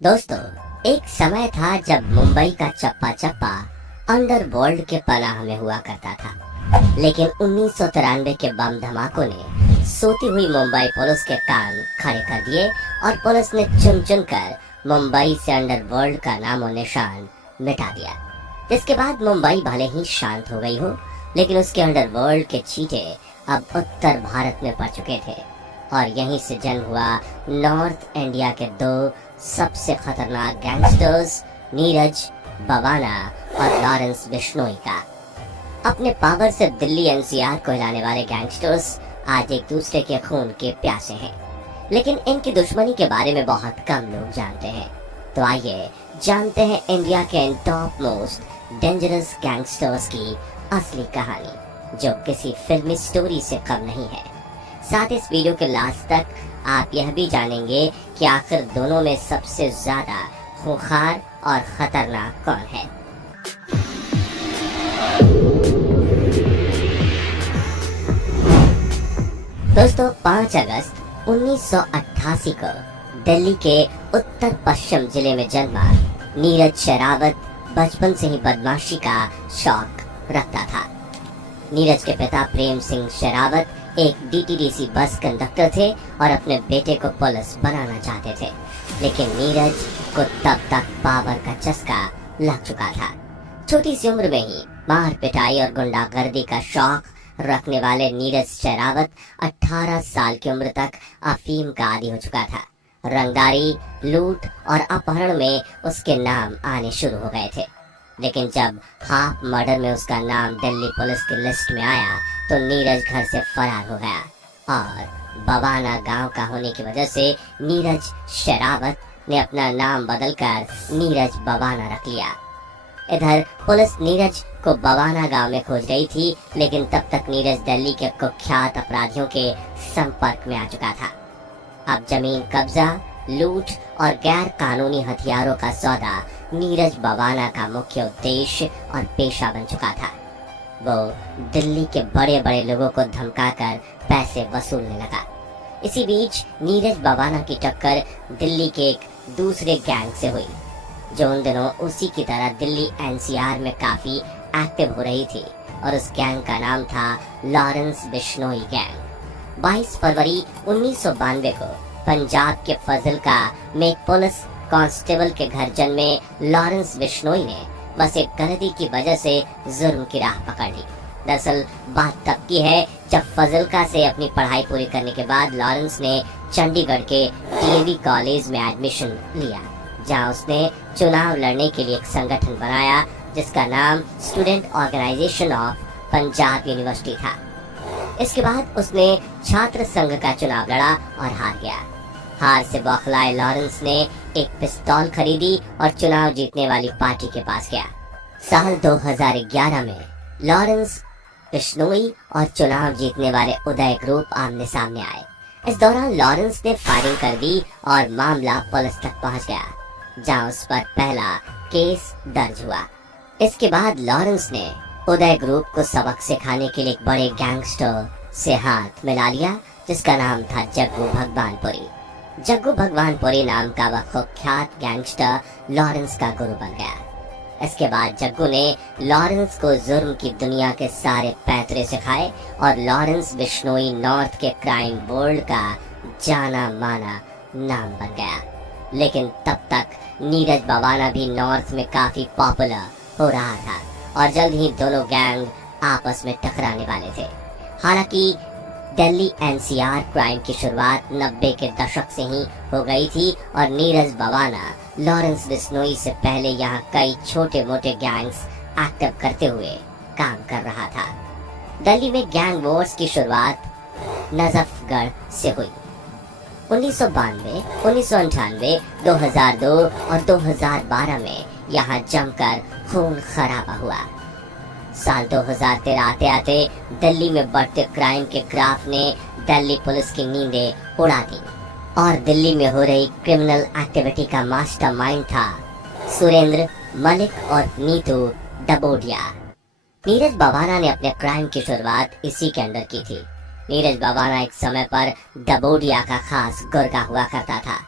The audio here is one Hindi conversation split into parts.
दोस्तों, एक समय था जब मुंबई का चप्पा चप्पा अंडरवर्ल्ड के पनाह में हुआ करता था। लेकिन 1993 के बम धमाकों ने सोती हुई मुंबई पुलिस के कान खड़े कर दिए और पुलिस ने चुन चुन कर मुंबई से अंडरवर्ल्ड का नामो निशान मिटा दिया। जिसके बाद मुंबई भले ही शांत हो गई हो, लेकिन उसके अंडरवर्ल्ड के छींटे अब उत्तर भारत में पड़ चुके थे और यहीं से जन्म हुआ नॉर्थ इंडिया के दो सबसे खतरनाक गैंगस्टर्स नीरज बवाना और लॉरेंस बिश्नोई का। अपने पावर से दिल्ली एनसीआर को हिलाने वाले गैंगस्टर्स आज एक दूसरे के खून के प्यासे हैं, लेकिन इनकी दुश्मनी के बारे में बहुत कम लोग जानते हैं। तो आइए जानते हैं इंडिया के इन टॉप मोस्ट डेंजरस गैंगस्टर्स की असली कहानी, जो किसी फिल्मी स्टोरी से कम नहीं है। साथ इस वीडियो के लास्ट तक आप यह भी जानेंगे कि आखिर दोनों में सबसे ज्यादा खूंखार और खतरनाक कौन है। दोस्तों, 5 अगस्त 1988 को दिल्ली के उत्तर पश्चिम जिले में जन्मा नीरज शेरावत बचपन से ही बदमाशी का शौक रखता था। नीरज के पिता प्रेम सिंह शेरावत एक डीटीडीसी बस कंडक्टर थे और अपने बेटे को पुलिस बनाना चाहते थे, लेकिन नीरज को तब तक पावर का चस्का लग चुका था। छोटी सी उम्र में ही मार पिटाई और गुंडागर्दी का शौक रखने वाले नीरज शेरावत 18 साल की उम्र तक अफीम का आदी हो चुका था। रंगदारी, लूट और अपहरण में उसके नाम आने शुरू हो गए थे, लेकिन जब हाफ मर्डर में उसका नाम दिल्ली पुलिस की लिस्ट में आया तो नीरज घर से फरार हो गया और बवाना गांव का होने की वजह से नीरज शेरावत ने अपना नाम बदलकर नीरज बवाना रख लिया। इधर पुलिस नीरज को बवाना गांव में खोज रही थी, लेकिन तब तक नीरज दिल्ली के कुख्यात अपराधियों के संपर्क में आ चुका था। अब जमीन कब्जा, लूट और गैर कानूनी हथियारों का सौदा नीरज बवाना का मुख्य उद्देश्य और पेशा बन चुका था। वो दिल्ली के बड़े बड़े लोगों को धमकाकर पैसे वसूलने लगा। इसी बीच नीरज बवाना की टक्कर दिल्ली के एक दूसरे गैंग से हुई, जो उन दिनों उसी की तरह दिल्ली एनसीआर में काफी एक्टिव हो रही थी, और उस गैंग का नाम था लॉरेंस बिश्नोई गैंग। 22 फरवरी 1992 को पंजाब के फजलका में एक पुलिस कांस्टेबल के घर जन्मे लॉरेंस बिश्नोई ने बस एक गलती की वजह से जुर्म की राह पकड़ ली। दरअसल बात तब की है जब फजलका से अपनी पढ़ाई पूरी करने के बाद लॉरेंस ने चंडीगढ़ के डीएवी कॉलेज में एडमिशन लिया, जहां उसने चुनाव लड़ने के लिए एक संगठन बनाया जिसका नाम student organisation of Punjab university था। इसके बाद उसने छात्र संघ का चुनाव लड़ा और हार गया। हार से बौखलाए लॉरेंस ने एक पिस्तौल खरीदी और चुनाव जीतने वाली पार्टी के पास गया। साल 2011 में लॉरेंस बिश्नोई और चुनाव जीतने वाले उदय ग्रुप आमने सामने आए। इस दौरान लॉरेंस ने फायरिंग कर दी और मामला पुलिस तक पहुंच गया, जहां उस पर पहला केस दर्ज हुआ। इसके बाद लॉरेंस ने उदय ग्रुप को सबक सिखाने के लिए एक बड़े गैंगस्टर से हाथ मिला लिया, जिसका नाम था जग्गू भगवानपुरी। जग्गू भगवानपुरी नाम का वह कुख्यात गैंगस्टर लॉरेंस का गुरु बन गया। इसके बाद जग्गू ने लॉरेंस को जुर्म की दुनिया के सारे पैंतरे सिखाए और लॉरेंस बिश्नोई नॉर्थ के क्राइम वर्ल्ड का जाना माना नाम बन गया। लेकिन तब तक नीरज बवाना भी नॉर्थ में काफी पॉपुलर हो रहा था और जल्द ही दोनों गैंग आपस में टकराने वाले थे। हालांकि दिल्ली एनसीआर क्राइम की शुरुआत 90 के दशक से ही हो गई थी और नीरज बवाना लॉरेंस बिश्नोई से पहले यहाँ कई छोटे मोटे गैंग्स एक्टिव करते हुए काम कर रहा था। दिल्ली में गैंग वॉर्स की शुरुआत नजफगढ़ से हुई। 1992, 1998, 2002 और 2012 में यहाँ जमकर खून खराबा हुआ। साल 2013 आते आते दिल्ली में बढ़ते क्राइम के ग्राफ ने दिल्ली पुलिस की नींदें उड़ा दी और दिल्ली में हो रही क्रिमिनल एक्टिविटी का मास्टरमाइंड था सुरेंद्र मलिक और नीतू डबोडिया। नीरज बवाना ने अपने क्राइम की शुरुआत इसी के अंडर की थी। नीरज बवाना एक समय पर डबोडिया का खास गुर्गा हुआ करता था।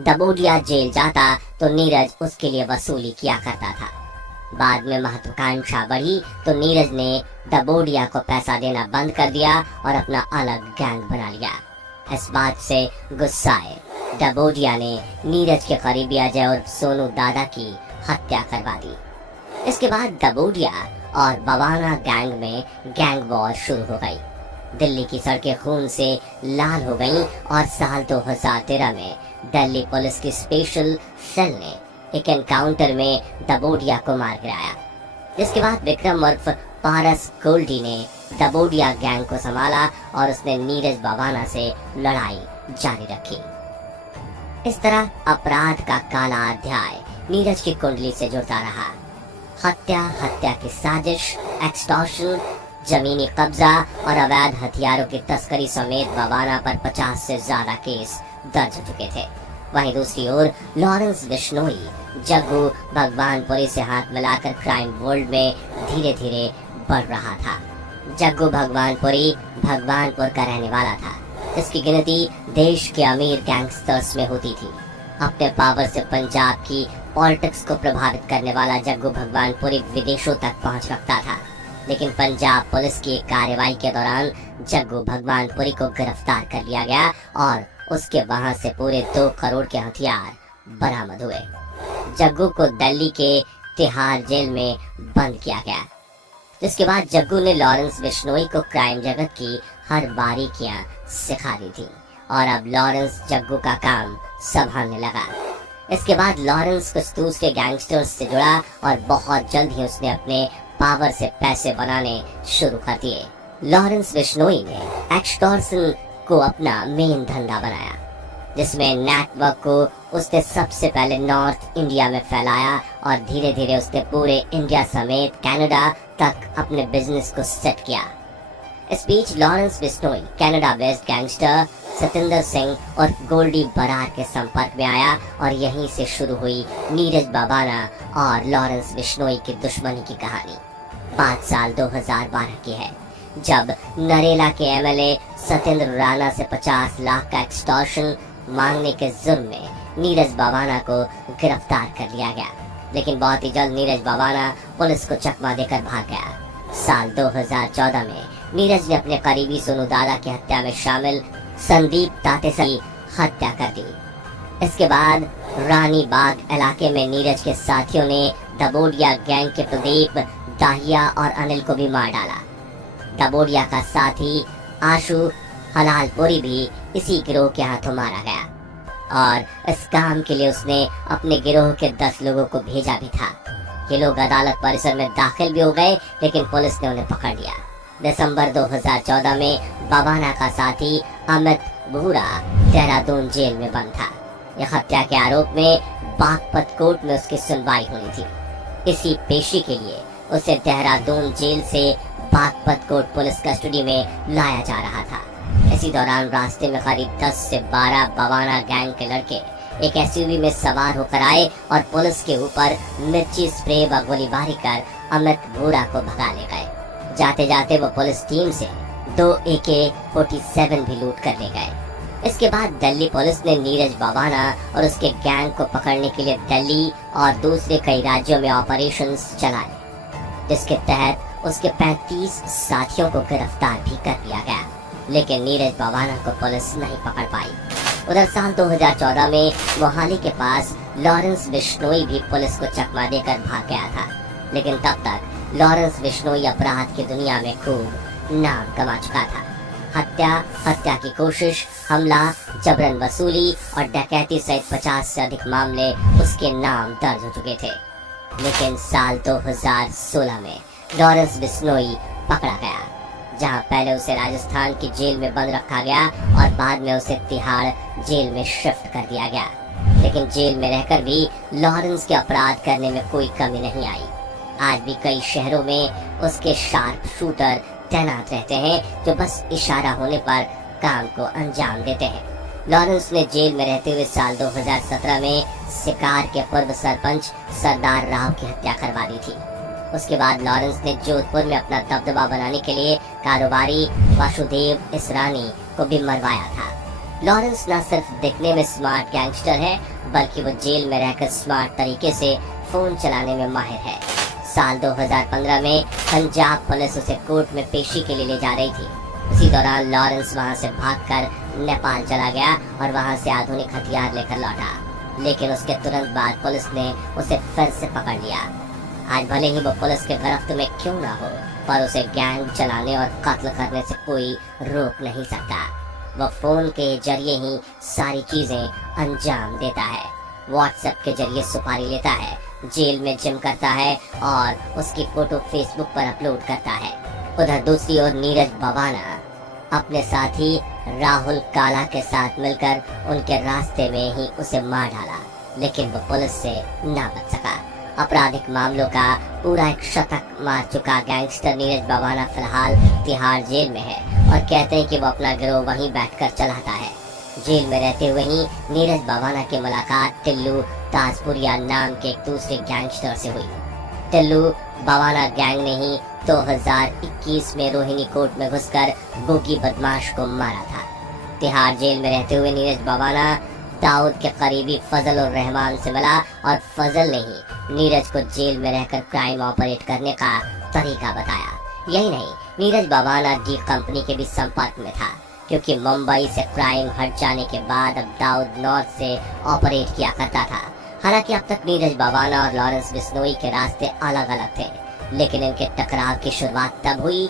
दबोडिया जेल जाता तो नीरज उसके लिए वसूली किया करता था। बाद में महत्वाकांक्षा बढ़ी तो नीरज ने दबोडिया को पैसा देना बंद कर दिया और अपना अलग गैंग बना लिया। इस बात से गुस्साए दबोडिया ने नीरज के करीबी अजय और सोनू दादा की हत्या करवा दी। इसके बाद दबोडिया और बवाना गैंग में गैंग वॉर शुरू हो गई। दिल्ली की सड़कें खून से लाल हो गईं और साल 2013 में दिल्ली पुलिस की स्पेशल सेल ने एक एनकाउंटर में दबोडिया को मार गिराया। जिसके बाद विक्रम उर्फ पारस गोल्डी ने दबोडिया गैंग को संभाला और उसने नीरज बवाना से लड़ाई जारी रखी। इस तरह अपराध का काला अध्याय नीरज की कुंडली से जुड़ता रहा। हत्या की साजिश, एक्सटॉर्शन, जमीनी कब्जा और अवैध हथियारों की तस्करी समेत बवाना पर 50 से ज्यादा केस दर्ज हो चुके थे। वहीं दूसरी ओर लॉरेंस बिश्नोई जग्गू भगवानपुरी से हाथ मिलाकर क्राइम वर्ल्ड में धीरे धीरे बढ़ रहा था। जग्गू भगवानपुरी भगवानपुर का रहने वाला था, जिसकी गिनती देश के अमीर गैंगस्टर्स में होती थी। अपने पावर से पंजाब की पॉलिटिक्स को प्रभावित करने वाला जग्गू भगवानपुरी विदेशों तक पहुंच रखता था, लेकिन पंजाब पुलिस की कार्रवाई के दौरान जग्गू भगवानपुरी को गिरफ्तार कर लिया गया और उसके वहां से पूरे 2 करोड़ के हथियार बरामद हुए। जग्गू को दिल्ली के तिहाड़ जेल में बंद किया गया, जिसके बाद जग्गू ने लॉरेंस बिश्नोई को क्राइम जगत की हर बारीकियां सिखा दी थी और अब लॉरेंस जग्गू का काम संभालने लगा। इसके बाद लॉरेंस कुछ दूसरे गैंगस्टर्स से जुड़ा और बहुत जल्द ही उसने अपने पावर से पैसे बनाने शुरू कर दिए। लॉरेंस बिश्नोई ने एक्सटॉर्शन को अपना मेन धंधा बनाया, जिसमें नेटवर्क को उसने सबसे पहले नॉर्थ इंडिया में फैलाया और धीरे धीरे उसने पूरे इंडिया समेत कनाडा तक अपने बिजनेस को सेट किया। इस बीच Lawrence Bishnoi Canada based gangster Satinder Singh और गोल्डी बरार के संपर्क में आया और यहीं से शुरू हुई नीरज बवाना और लॉरेंस बिश्नोई की दुश्मनी की कहानी। 5 साल 2012 की है, जब नरेला के एमएलए सत्येंद्र राणा से 50 लाख का एक्सटॉर्शन मांगने के जुर्म में नीरज बवाना को गिरफ्तार कर लिया गया, लेकिन बहुत ही जल्द नीरज बवाना पुलिस को चकमा देकर भाग गया। साल 2014 में नीरज ने अपने करीबी सोनू दादा की हत्या में शामिल संदीप तातेसर की हत्या कर दी। इसके बाद रानी बाग इलाके में नीरज के साथियों ने दबोडिया गैंग के प्रदीप, दाहिया और अनिल को भी मार डाला। दबोडिया का साथी आशु हलालपुरी भी इसी गिरोह के हाथों मारा गया और इस काम के लिए उसने अपने गिरोह के 10 लोगों को भेजा भी था। ये लोग अदालत परिसर में दाखिल भी हो गए, लेकिन पुलिस ने उन्हें पकड़ लिया। दिसंबर 2014 में बवाना का साथी अमित वोहरा देहरादून जेल में बंद था। यह हत्या के आरोप में बागपत कोर्ट में उसकी सुनवाई होनी थी। इसी पेशी के लिए उसे देहरादून जेल से बागपत कोर्ट पुलिस कस्टडी में लाया जा रहा था। इसी दौरान रास्ते में करीब 10 से 12 बवाना गैंग के लड़के एक एसयूवी में सवार होकर आए और पुलिस के ऊपर मिर्ची स्प्रे व गोलीबारी कर अमित वोहरा को भगा ले गए। जाते जाते वो पुलिस टीम से 2 AK-47 भी लूट कर ले गए। इसके बाद दिल्ली पुलिस ने नीरज बवाना और उसके गैंग को पकड़ने के लिए दिल्ली और दूसरे कई राज्यों में ऑपरेशंस चलाए, जिसके तहत उसके 35 साथियों को गिरफ्तार भी कर लिया गया, लेकिन नीरज बवाना को पुलिस नहीं पकड़ पाई। उधर साल 2014 में मोहाली के पास लॉरेंस बिश्नोई भी पुलिस को चकमा देकर भाग गया था, लेकिन तब तक लॉरेंस बिश्नोई अपराध की दुनिया में खूब नाम कमा चुका था। हत्या की कोशिश, हमला, जबरन वसूली और डकैती सहित 50 से अधिक मामले उसके नाम दर्ज हो चुके थे। लेकिन साल 2016 में लॉरेंस बिश्नोई पकड़ा गया, जहां पहले उसे राजस्थान की जेल में बंद रखा गया और बाद में उसे तिहाड़ जेल में शिफ्ट कर दिया गया। लेकिन जेल में रहकर भी लॉरेंस के अपराध करने में कोई कमी नहीं आई। आज भी कई शहरों में उसके शार्प शूटर तैनात रहते हैं, जो बस इशारा होने पर काम को अंजाम देते हैं। लॉरेंस ने जेल में रहते हुए साल 2017 में सिकार के पूर्व सरपंच सरदार राव की हत्या करवा दी थी। उसके बाद लॉरेंस ने जोधपुर में अपना दबदबा बनाने के लिए कारोबारी वासुदेव इसरानी को भी मरवाया था। लॉरेंस न सिर्फ दिखने में स्मार्ट गैंगस्टर है, बल्कि वो जेल में रहकर स्मार्ट तरीके से फोन चलाने में माहिर है। साल 2015 में पंजाब पुलिस उसे कोर्ट में पेशी के लिए ले जा रही थी। उसी दौरान लॉरेंस वहां से भागकर नेपाल चला गया और वहां से आधुनिक हथियार लेकर लौटा, लेकिन उसके तुरंत बाद पुलिस ने उसे फिर से पकड़ लिया। आज भले ही वो पुलिस के गिरफ्त में क्यों ना हो, पर उसे गैंग चलाने और कत्ल करने से कोई रोक नहीं सकता। वो फोन के जरिए ही सारी चीजें अंजाम देता है। व्हाट्सएप के जरिए सुपारी लेता है, जेल में जिम करता है और उसकी फोटो फेसबुक पर अपलोड करता है। उधर दूसरी ओर नीरज बवाना अपने साथी राहुल काला के साथ मिलकर उनके रास्ते में ही उसे मार डाला, लेकिन वो पुलिस से ना बच सका। आपराधिक मामलों का पूरा एक शतक मार चुका गैंगस्टर नीरज बवाना फिलहाल तिहाड़ जेल में है और कहते हैं कि वो अपना गिरोह वहीं बैठकर चलाता है। जेल में रहते हुए ही नीरज बवाना की मुलाकात टिल्लू ताजपुरिया नाम के एक दूसरे गैंगस्टर से हुई। टिल्लू बवाना गैंग ने ही 2021 में रोहिणी कोर्ट में घुसकर बोगी बदमाश को मारा था। तिहाड़ जेल में रहते हुए नीरज बवाना दाऊद के करीबी फजल और रहमान से मिला और फजल ने ही नीरज को जेल में रहकर क्राइम ऑपरेट करने का तरीका बताया। यही नहीं, नीरज बवाना डी कंपनी के भी संपर्क में था, क्योंकि मुंबई से क्राइम हट जाने के बाद अब दाऊद नॉर्थ से ऑपरेट किया करता था। हालांकि अब तक नीरज बवाना और लॉरेंस बिश्नोई के रास्ते अलग अलग थे, लेकिन इनके टकराव की शुरुआत तब हुई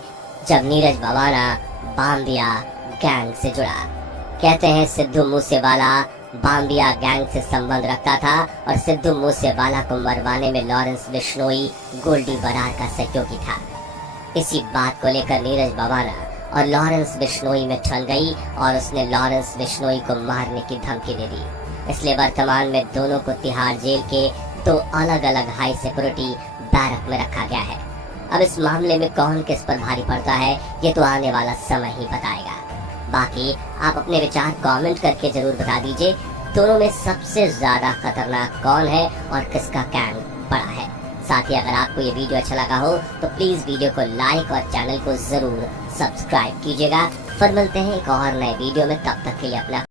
जब नीरज बवाना बाम्बिया गैंग से जुड़ा। कहते हैं सिद्धू मूसेवाला बाम्बिया गैंग से संबंध रखता था और सिद्धू मूसेवाला को मरवाने में लॉरेंस बिश्नोई गोल्डी बरार का सहयोगी था। इसी बात को लेकर नीरज बवाना और लॉरेंस बिश्नोई में ठन गई और उसने लॉरेंस बिश्नोई को मारने की धमकी दे दी। इसलिए वर्तमान में दोनों को तिहाड़ जेल के 2 अलग अलग हाई सिक्योरिटी बैरक में रखा गया है। अब इस मामले में कौन किस पर भारी पड़ता है, ये तो आने वाला समय ही बताएगा। बाकी आप अपने विचार कमेंट करके जरूर बता दीजिए, दोनों में सबसे ज्यादा खतरनाक कौन है और किसका गैंग बड़ा है। साथ ही अगर आपको ये वीडियो अच्छा लगा हो तो प्लीज वीडियो को लाइक और चैनल को जरूर सब्सक्राइब कीजिएगा। फिर मिलते हैं एक और नए वीडियो में, तब तक के लिए अपना